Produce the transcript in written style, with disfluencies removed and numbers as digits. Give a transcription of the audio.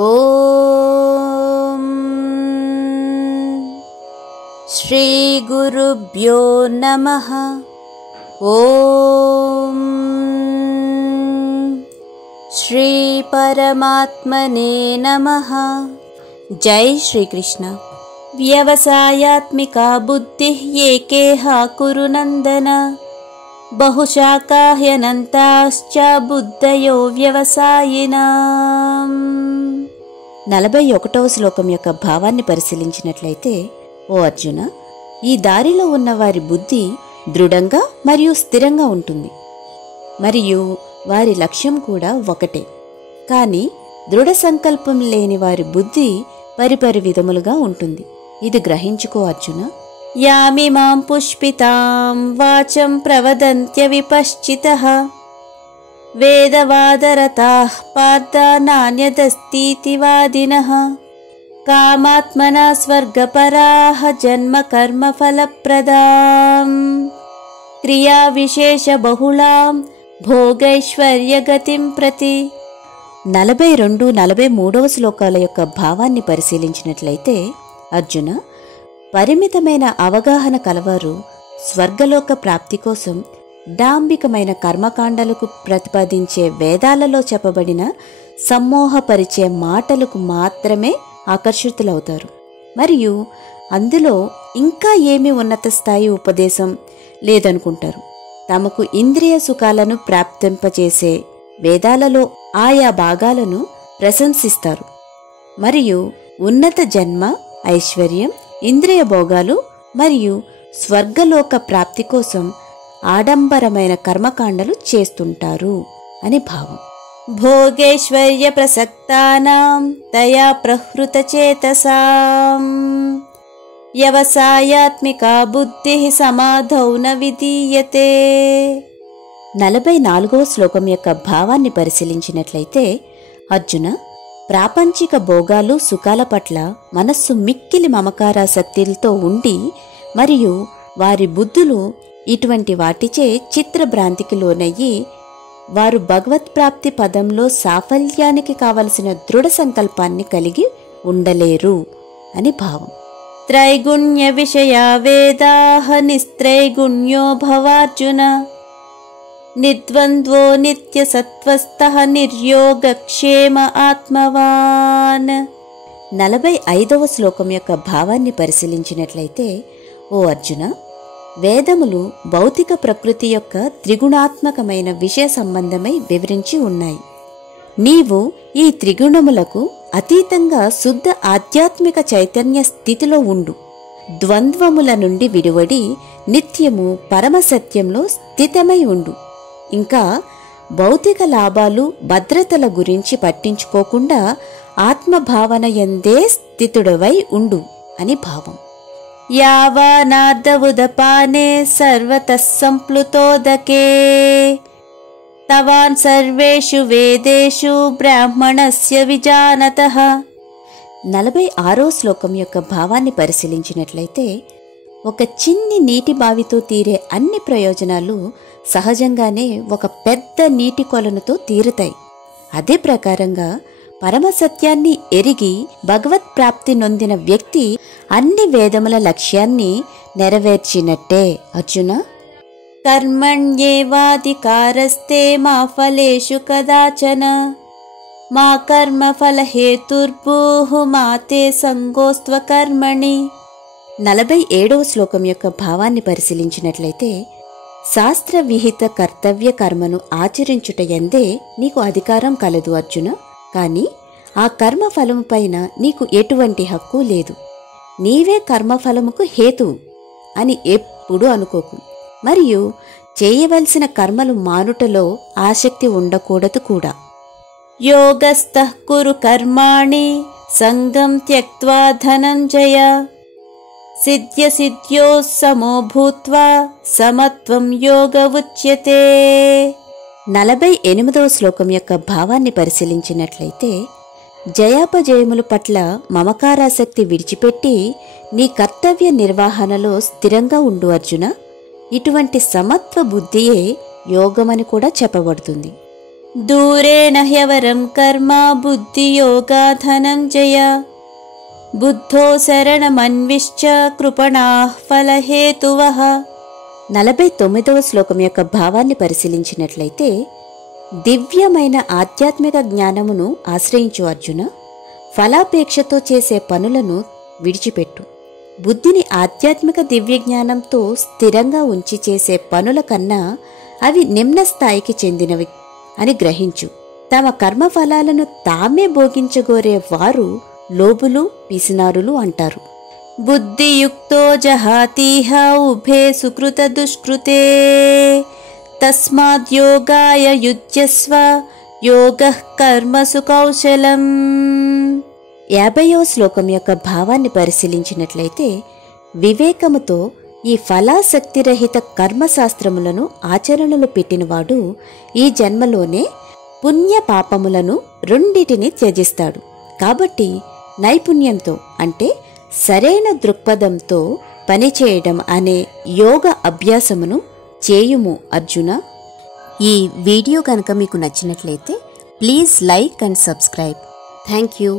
ఓం శ్రీ గురుభ్యో నమః. ఓం శ్రీ పరమాత్మనే నమః. జై శ్రీకృష్ణ. వ్యవసాయాత్మికా బుద్ధిః ఏకేహ కురు నందన, బహుశాఖాహ్యనంతాశ్చ బుద్ధయో వ్యవసాయినాం. 41వ శ్లోకం యొక్క భావాన్ని పరిశీలించినట్లయితే, ఓ అర్జున, ఈ దారిలో ఉన్న వారి బుద్ధి దృఢంగా మరియు స్థిరంగా ఉంటుంది, మరియు వారి లక్ష్యం కూడా ఒకటే. కానీ దృఢ సంకల్పం లేని వారి బుద్ధి పరిపరి విధములుగా ఉంటుంది. ఇది గ్రహించుకో అర్జున. యామిమాం పుష్పితాం వాచం ప్రవదంత్య విపశ్చితః, వేదవాదరతాః పార్థ నాన్యదస్తీతి వాదినః, కామాత్మనా స్వర్గపరాః జన్మ కర్మ ఫలప్రదాం, క్రియా విశేష బహుళాం భోగైశ్వర్యగతిం ప్రతి. 42, 43వ శ్లోకాల యొక్క భావాన్ని పరిశీలించినట్లయితే, అర్జున, పరిమితమైన అవగాహన కలవారు స్వర్గలోక ప్రాప్తి కోసం డాంబికమైన కర్మకాండలకు ప్రతిపాదించే వేదాలలో చెప్పబడిన సమ్మోహపరిచే మాటలకు మాత్రమే ఆకర్షితులవుతారు, మరియు అందులో ఇంకా ఏమీ ఉన్నత స్థాయి ఉపదేశం లేదనుకుంటారు. తమకు ఇంద్రియ సుఖాలను ప్రాప్తింపచేసే వేదాలలో ఆయా భాగాలను ప్రశంసిస్తారు, మరియు ఉన్నత జన్మ, ఐశ్వర్యం, ఇంద్రియ భోగాలు మరియు స్వర్గలోక ప్రాప్తి కోసం ఆడంబరమైన కర్మకాండలు చేస్తుంటారు అని భావం. భోగేశ్వర్య ప్రసక్తానాం తయా ప్రహృత చేతసాం, వ్యవసాయాత్మికా బుద్ధి సమాధౌ న విధీయతే. 44వ శ్లోకం యొక్క భావాన్ని పరిశీలించినట్లయితే, అర్జున, ప్రాపంచిక భోగాలు సుఖాల పట్ల మనస్సు మిక్కిలి మమకారాసక్తితో ఉండి మరియు వారి బుద్ధులు ఇటువంటి వాటిచే చిత్రభ్రాంతికి లోనయ్యి వారు భగవత్ప్రాప్తి పదంలో సాఫల్యానికి కావలసిన దృఢ సంకల్పాన్ని కలిగి ఉండలేరు అని భావం. త్రైగుణ్య విషయా వేదాః నిస్త్రైగుణ్యో భవార్జున, నిర్ద్వంద్వో నిత్య సత్వస్థః నిర్యోగక్షేమ ఆత్మవాన్. 45వ శ్లోకం యొక్క భావాన్ని పరిశీలించినట్లయితే, ఓ అర్జున, వేదములు భౌతిక ప్రకృతి యొక్క త్రిగుణాత్మకమైన విషయ సంబంధమై వివరించి ఉన్నాయి. నీవు ఈ త్రిగుణములకు అతీతంగా శుద్ధ ఆధ్యాత్మిక చైతన్య స్థితిలో ఉండు. ద్వంద్వముల నుండి విడివడి నిత్యము పరమసత్యంలో స్థితమై ఉండు. ఇంకా భౌతిక లాభాలు, భద్రతల గురించి పట్టించుకోకుండా ఆత్మభావన యందే స్థితుడవై ఉండు అని భావం. యావానార్ధవుదపానే సర్వతః సంప్లుతోదకే, తవాన్ సర్వేషు వేదేషు బ్రాహ్మణస్య విజానతః. 46వ శ్లోకం యొక్క భావాన్ని పరిశీలించినట్లయితే, ఒక చిన్ని నీటి బావితో తీరే అన్ని ప్రయోజనాలు సహజంగానే ఒక పెద్ద నీటి కొలనుతో తీరుతాయి. అదే ప్రకారంగా పరమసత్యాన్ని ఎరిగి భగవత్ ప్రాప్తి నొందిన వ్యక్తి అన్ని వేదముల లక్ష్యాన్ని నెరవేర్చినట్టే. అర్జున, కర్మణ్యేవాధికారస్తే మా ఫలేషు కదాచన, మా కర్మ ఫలహేతుర్భూః మా తే సంగోస్త్వ కర్మణి. 47వ శ్లోకం యొక్క భావాన్ని పరిశీలించినట్లయితే, శాస్త్ర విహిత కర్తవ్య కర్మను ఆచరించుట యందే నీకు అధికారం కలదు అర్జున. కానీ ఆ కర్మఫలము పైన నీకు ఎటువంటి హక్కు లేదు. నీవే కర్మఫలముకు హేతువు అని ఎప్పుడూ అనుకోకు, మరియు చేయవలసిన కర్మలు మానుటలో ఆసక్తి ఉండకూడదు కూడా. యోగస్థః కురు కర్మాణి సంగం త్యక్త్వా ధనంజయ, సిద్ధ్య సిద్ధ్యో సమో భూత్వా సమత్వం యోగ ఉచ్యతే. 48వ శ్లోకం యొక్క భావాన్ని పరిశీలించినట్లయితే, జయాపజయముల పట్ల మమకారాసక్తి విడిచిపెట్టి నీ కర్తవ్య నిర్వహణలో స్థిరంగా ఉండు అర్జున. ఇటువంటి సమత్వ బుద్ధియే యోగమని కూడా చెప్పబడుతుంది. దూరేణ హ్యవరం కర్మ బుద్ధియోగా ధనంజయ బుద్ధో శరణమన్విశ్చ కృపణాః ఫలహేతువః. 49వ శ్లోకం యొక్క భావాన్ని పరిశీలించినట్లయితే, దివ్యమైన ఆధ్యాత్మిక జ్ఞానమును ఆశ్రయించు అర్జున. ఫలాపేక్షతో చేసే పనులను విడిచిపెట్టు. బుద్ధిని ఆధ్యాత్మిక దివ్య జ్ఞానంతో స్థిరంగా ఉంచి చేసే పనుల కన్నా అవి నిమ్న స్థాయికి చెందినవి అని గ్రహించు. తమ కర్మఫలాలను తామే భోగించగోరే వారు లోబులు, పిసినారులు అంటారు. బుద్ధియుక్తో జహాతీహ ఉభే సుకృత దుష్కృతే తస్మాద్యోగాయ యుజ్యస్వ యోగః కర్మసు కౌశలం. 50వ శ్లోకం యొక్క భావాన్ని పరిశీలించినట్లయితే, వివేకముతో ఈ ఫలాసక్తిరహిత కర్మశాస్త్రములను ఆచరణలో పెట్టినవాడు ఈ జన్మలోనే పుణ్య పాపములను రెండిటిని త్యజిస్తాడు. కాబట్టి నైపుణ్యంతో అంటే సరైన దృక్పథంతో పనిచేయడం అనే యోగ అభ్యాసమును చేయుము అర్జున. ఈ వీడియో కనుక మీకు నచ్చినట్లయితే please like and subscribe. Thank you.